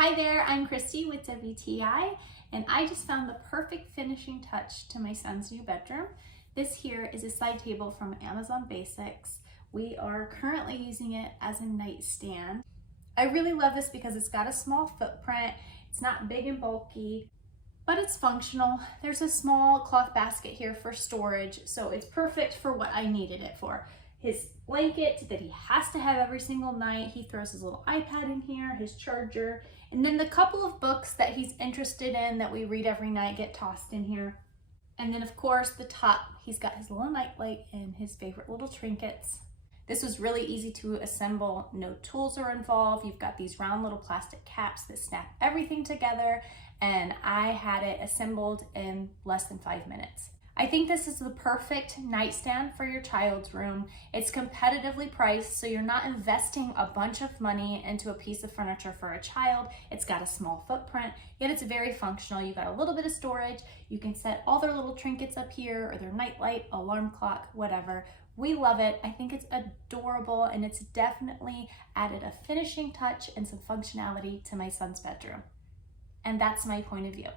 Hi there, I'm Christy with WTI, and I just found the perfect finishing touch to my son's new bedroom. This here is a side table from Amazon Basics. We are currently using it as a nightstand. I really love this because it's got a small footprint, it's not big and bulky, but it's functional. There's a small cloth basket here for storage, so it's perfect for what I needed it for. His blanket that he has to have every single night. He throws his little iPad in here, his charger, and then the couple of books that he's interested in that we read every night get tossed in here. And then of course the top, he's got his little nightlight and his favorite little trinkets. This was really easy to assemble. No tools are involved. You've got these round little plastic caps that snap everything together, and I had it assembled in less than 5 minutes. I think this is the perfect nightstand for your child's room. It's competitively priced, so you're not investing a bunch of money into a piece of furniture for a child. It's got a small footprint, yet it's very functional. You got a little bit of storage. You can set all their little trinkets up here, or their nightlight, alarm clock, whatever. We love it. I think it's adorable, and it's definitely added a finishing touch and some functionality to my son's bedroom. And that's my point of view.